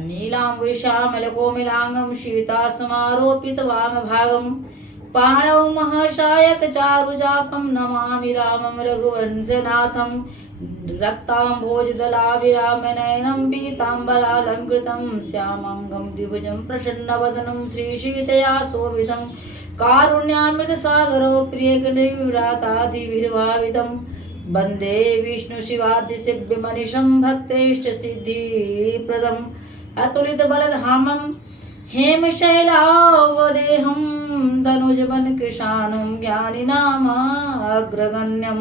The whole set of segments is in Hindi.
नीलाम्बुश्यामलकोमिलाङ्गं सीतासमारोपितवामभागं पाणौ महाशायकचारुजापं नमामि रामं रघुवंशनाथं रक्ताम्भोजदलाभिरामनयनं पीताम्बरालङ्कृतं श्यामङ्गं द्विभुजं प्रसन्नवदनं श्रीसीतया शोभितं कारुण्यामृतसागरो प्रियगणविव्राताधिभिर्भावितं वन्दे विष्णुशिवादिसेव्यमनिशं भक्तेष्टसिद्धिप्रदम् अतुलितबलधामं हेमशैलावदेहं तनुजवनकृशानं ज्ञानिनामाग्रगण्यं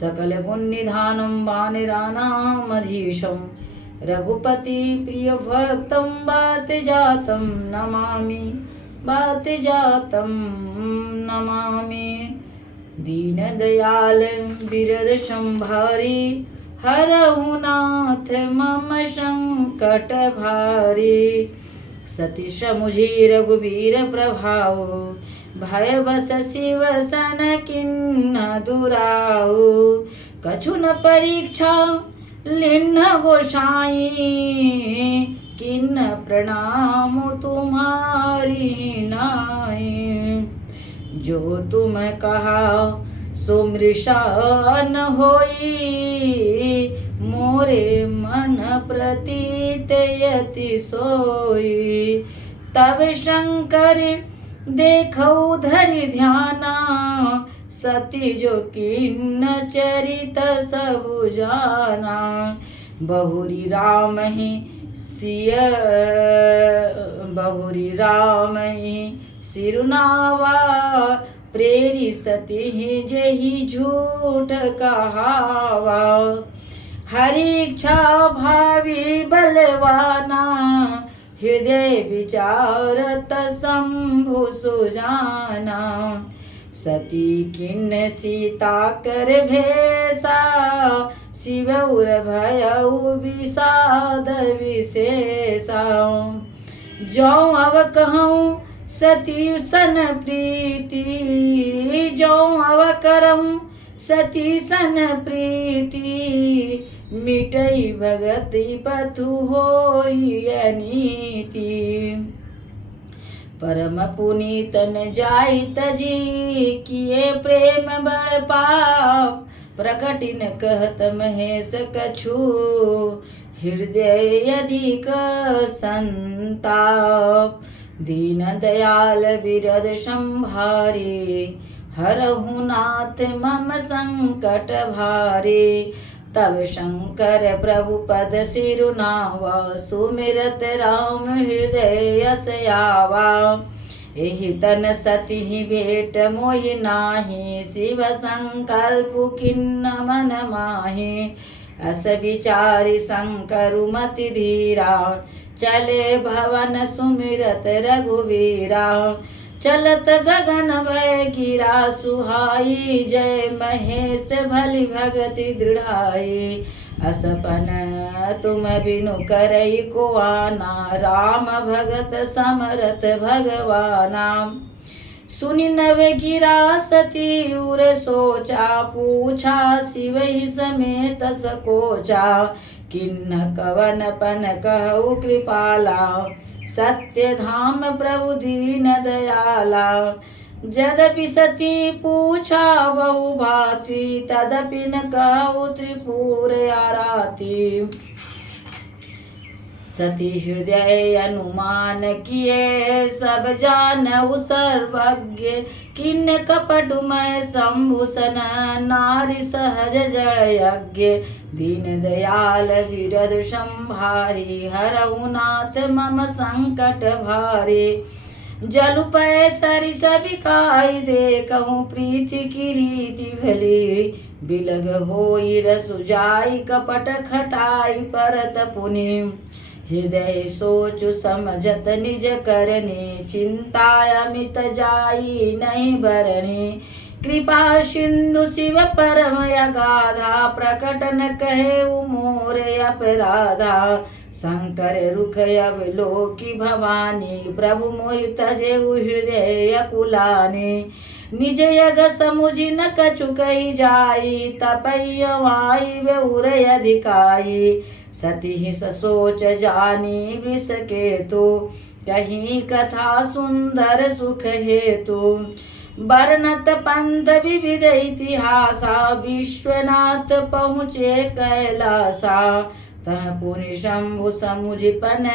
सकलगुणनिधानं वानराणामधीशं रघुपतिप्रियभक्तं वातजातं नमामि दीनदयाल बिरदशंभारी हरहु नाथ मम संकट भारी सतीश मुझे रघुबीर प्रभाव भय बस शिव सन किन्न दुराऊ कछु न परीक्षा लिन्न गोसाई किन्न प्रणाम तुम्हारी नाई जो तुम कहा सो मृषा न होई मोरे मन प्रतीत यति सोई तब शंकर देखौ धरि ध्याना सती जो किन्न चरित सब जाना बहुरी राम ही सिरुनावा प्रेरी सती जही झूठ कहावा हरि इच्छा भावी बलवाना हृदय विचारत शंभु सुजाना सती किन्न सीता कर भेसा शिव उर भयउ विषाद विशेषा जो अब कहूँ सती सन प्रीति जो अव करम सती सन प्रीति मिटई भगति पथु होई अनीति परम पुनीतन जाई तजी किए प्रेम बड़ पाप प्रकटिन कहत महेश कछु हृदय अधिक संताप दीन दयाल बिरद संभारे हरहु नाथ मम संकट भारे तब शंकर प्रभु पद सिरुनावा सुमिरत राम हृदय सयावा एहि तन सती भेट मोहि नाही शिव संकल्प किन्न मन माहि अस विचारि शंकरु मति धीरा चले भवन सुमिरत रघुवीरा चलत गगन भय गिरा सुहाई जय महेश भली भगति दृढ़ाई असपन तुम बिनु करई को आना राम भगत समरत भगवाना सुनि नव गिरा सती उर सोचा पूछा शिव ही समेत सकोचा किन्न कवन पन कहु कृपाला सत्य धाम प्रभु दीन दयाला जदपि सती पूछा बहु भांति तदपि न कहु त्रिपुर आराती सती हृदय अनुमान किए सब जानहु सर्वज्ञ किन्न कपटमय शंभुसन नारी सहज जड़ यज्ञ दीन दयाल बिरद संभारी हरहु नाथ मम संकट भारे जलु पै सरिस बिकाई दे कहूँ प्रीति की रीति भली बिलग होई रसु जाई कपट खटाई परत पुनि हृदय सोचु समझत निज करने चिंता अमित जाई नहीं बरणे कृपा सिंधु शिव परम अगाधा प्रकट न कहे मोर अपराधा शंकर रुख अवलोकी भवानी प्रभु मोहि तजे हृदय कुलाने निज यग समुझि न कछु कही जाई तपैयवाई वे उर अधिकाई सती ही सोच जानी विष केतु, कहीं कथा सुंदर सुख हेतु। वर्णत पंथ विविध इतिहासा, विश्वनाथ पहुँचे कैलासा। तह पुनि शंभु समुझपन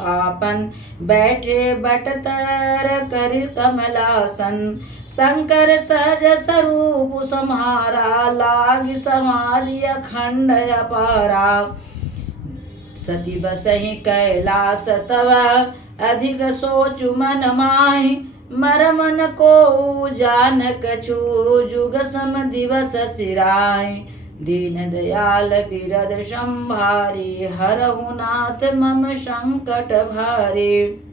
आपन, बैठे बटतर कर कमलासन। शंकर सहज स्वरूप सम्हारा, लाग समाधि अखंड अपारा। सती बसहि कैलास तव, अधिक सोचु मन माहि। मरम न को जान कछु, जुग सम दिवस सिराय। दीन दयाल बिरद संभारी, हरहु नाथ मम संकट भारी।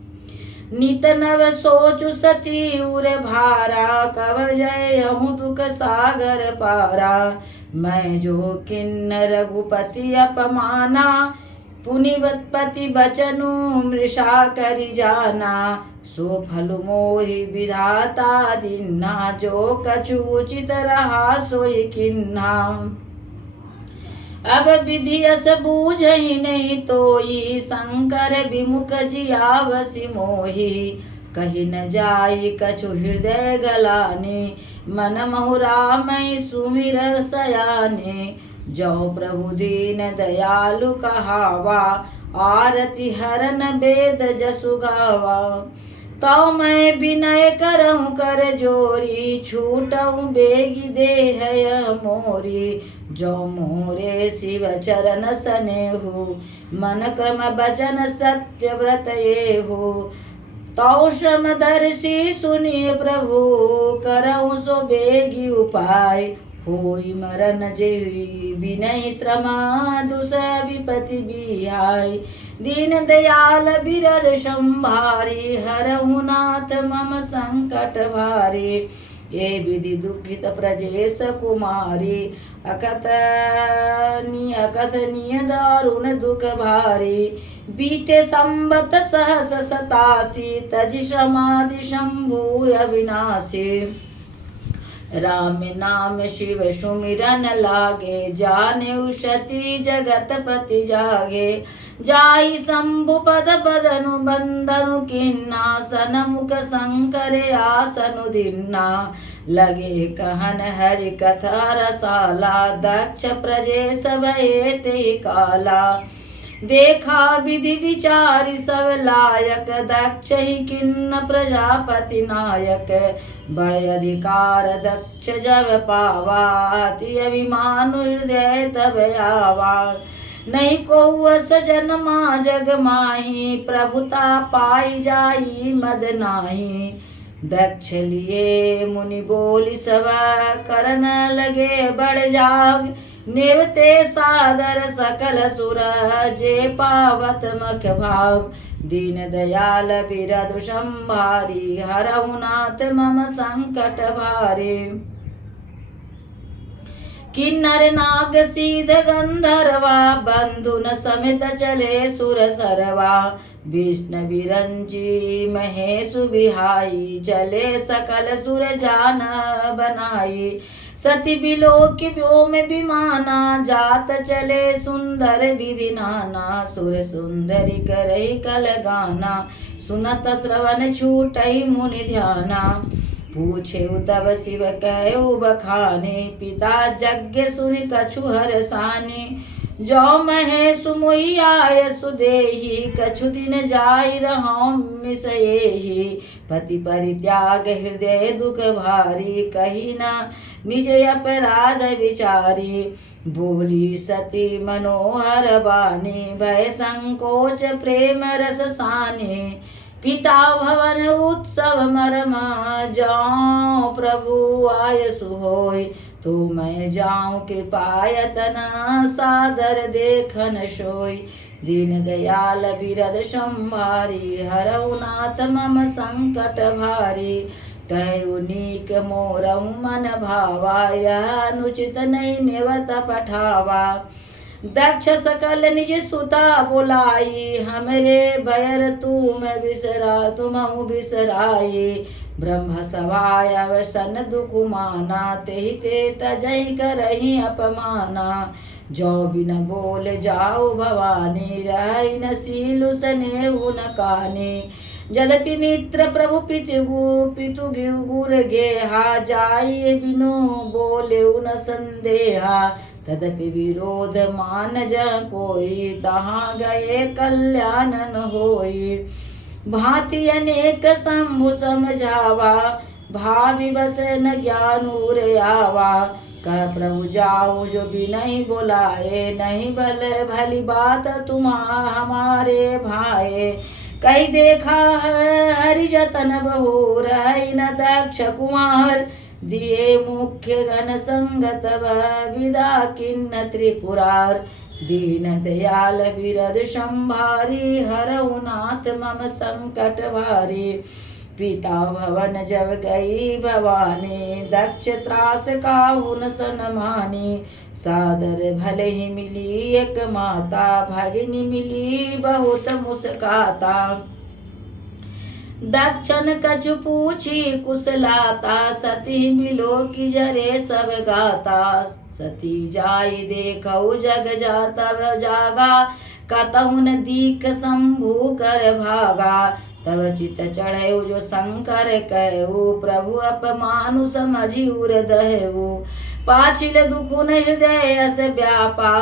नित नव सोचु सती उर भारा, कब जयहु दुख सागर पारा। मैं जो किन्न रघुपति अपमाना, पुनिपति बचनु मृषा करि जाना। सो फल मोहि विधाता दीन्हा, जो कछु उचित रहा सोई किन्हा। अब विधि अस बूझहि नहीं तोई, शंकर विमुख जियावसि मोहि। कही न जाई कछु हृदय गलाने, मन महु रामै सुमिर सयाने। जो प्रभु दीन दयालु कहावा, आरति हरन वेद जसु गावा। तौ मैं विनय करऊँ कर जोरी, छूटऊँ बेगी देह मोरी। जो मोरे शिव चरण सनेहु, मन क्रम बचन सत्य व्रत येहु। तौ श्रम दर्शी सुनिए प्रभु, करऊँ सो बेगी उपाय। होई मरन जेहि बिनहि श्रमा, दुसह विपति बिहाय। दीन दयाल बिरद संभारी, हरहु नाथ मम संकट भारी। ये विधि दुखित प्रजेश कुमारी, अकथनीय दारुण दुख भारी। बीते संबत सहस 87, तज समाधि शंभु अविनाशी। राम नाम शिव सुमिरन लागे, जाने सती जगत पति जागे। जाई शंभु पद बदनु बंदनु किन्ना, सनमुख शंकर आसनु दिन्ना। लगे कहन हरि कथा रसाला, दक्ष प्रजेश भये ते काला। देखा विधि विचारी सब लायक, दक्ष ही किन्न प्रजापति नायक। बड़े अधिकार दक्ष जब पावा, अति अभिमान हृदय तब आवा। नहीं को सजन मा जग माही, प्रभुता पाई जाई मद नाही। दक्ष लिए मुनि बोली सब, करन लगे बड़ जाग। नेवते सादर सकल सुर, जे पावत मख भाग। दीन दयाल बिरद संभारी, हरहु नाथ मम संकट भारी। किन्नर नाग सीध गंधर्वा, बंधु न समेत चले सुर सरवा। विष्णु विरंची महेशु बिहाई, चले सकल सुर जान बनाई। सती बिलोक व्योम विमाना, जात चले सुंदर विधि नाना। सुर सुंदरी करई कल गाना, सुनत श्रवण छूटई मुनि ध्याना। पूछे तब शिव कहु बखाने, पिता यज्ञ सुनि कछु हरसाने। जो महेशु मोहि आय सुदेहि, कछु दिन जाई रहौं मिसएहि। पति परित्याग हृदय दुख भारी, कही न निज अपराध विचारी। बोली सती मनोहर बानी, भय संकोच प्रेम रस साने। पिता भवन उत्सव मरम, जाऊं प्रभु आयसु होय। तो मैं जाऊं कृपायतन, सादर देखन सोय। दीन दयाल बिरद संभारी, हरहु नाथ मम संकट भारी। कहु नीक मोरहु मन भावा, यह अनुचित नहीं नेवत पठावा। दक्ष सकल निज सुता बोलाई, हमरे बैर तुमहु बिसराई। ब्रह्म सभाय अवसन दुख माना, तेहि ते तजहि करहि अपमाना। जो बिन बोल जाओ भवानी, रही न सीलु स्नेहु न कानी। यद्यपि मित्र प्रभु पितु गुर गेहा, जाइए बिनु बोले न संदेहा। तदपि विरोध मान ज कोई, तहाँ गए कल्याण न होई। भांति अनेक शंभु समझावा, भावी बस न ज्ञान उर आवा। कह प्रभु जाऊं जो भी नहीं बुलाए, नहीं भली बात तुम हमारे भाए। कही देखा है हरिजतन बहु, रही न दक्ष कुमार। दिए मुख्य गण संगत विदा किन्न त्रिपुरार। दीन दयाल बिरद संभारी, हरऊ नाथ मम संकट भारी। पिता भवन जब गई भवानी, दक्ष त्रास काहुन सनमानी। सादर भले ही मिली एक माता, भगिनी मिली बहुत मुस्काता। दक्षन कछु पूछी कुशलाता, सती मिलो की जरे सब गाता। सती जाई देखऊ जग जाता जागा, कतहु न दीख शंभु कर भागा। तब चित चढ़े जो शंकर कहू, प्रभु अपमानु समझी उर दहु। पाछिल दुखु न हृदय अस व्यापा,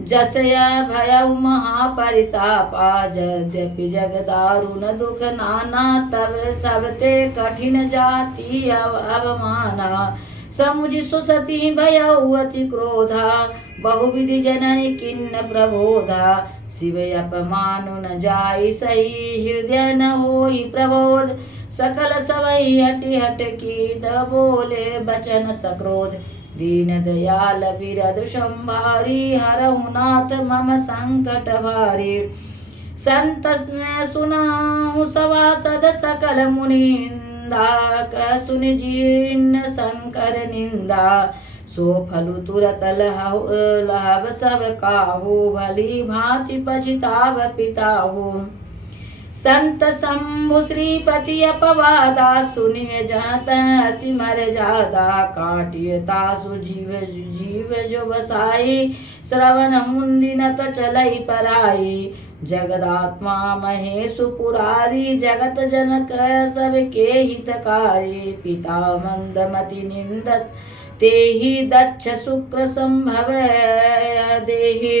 जसय भयउ महापरितापा। यद्यपि जग दारुण दुख नाना, तब सबते कठिन जाति अवमाना। समुझ सुसती भयउ अति क्रोधा, बहुविधि जननी किन्न प्रबोधा। शिव अपमानु न जाई सही, हृदय न होई प्रबोध। सकल सवई हटि हट की, बोले बचन सक्रोध। दीन दयाल बिरद संभारी, हरहु नाथ मम संकट भारी। संत सुनाहु सभासद सकल मुनिंदा, कह सुन जीर्ण शंकर निंदा। सो फलु तुरत लहब सब काहू, भली भांति पछिताव पिताहू। संत शंभु श्रीपति अपवादा, सुनिए जात हसी मर जादा। काटिय तासु जीव जो बसाई, श्रवण मुंदि नत चलई पराई। जगदात्मा महेशु पुरारी, जगत जनक सबके हितकारी। पिता मंदमति निंदत तेहि, दक्ष शुक्र संभव देहि।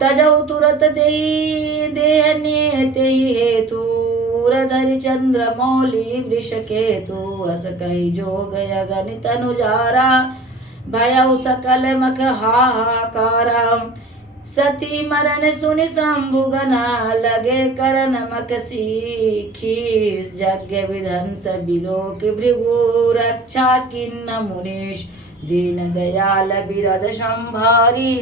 तजौ तुरत देह तेहि हेतु, धरि चंद्र मौली वृष केतु। अस कहि जोग अगणित अनुजारा, भयउ सकल मख हाहाकारा। सती मरण सुनि शंभु गना, लगे करन मक सीखी। यज्ञ विध्वंस बिलोक भृगु, रक्षा किन्न मुनीश। दीन दयाल बिरद संभारी।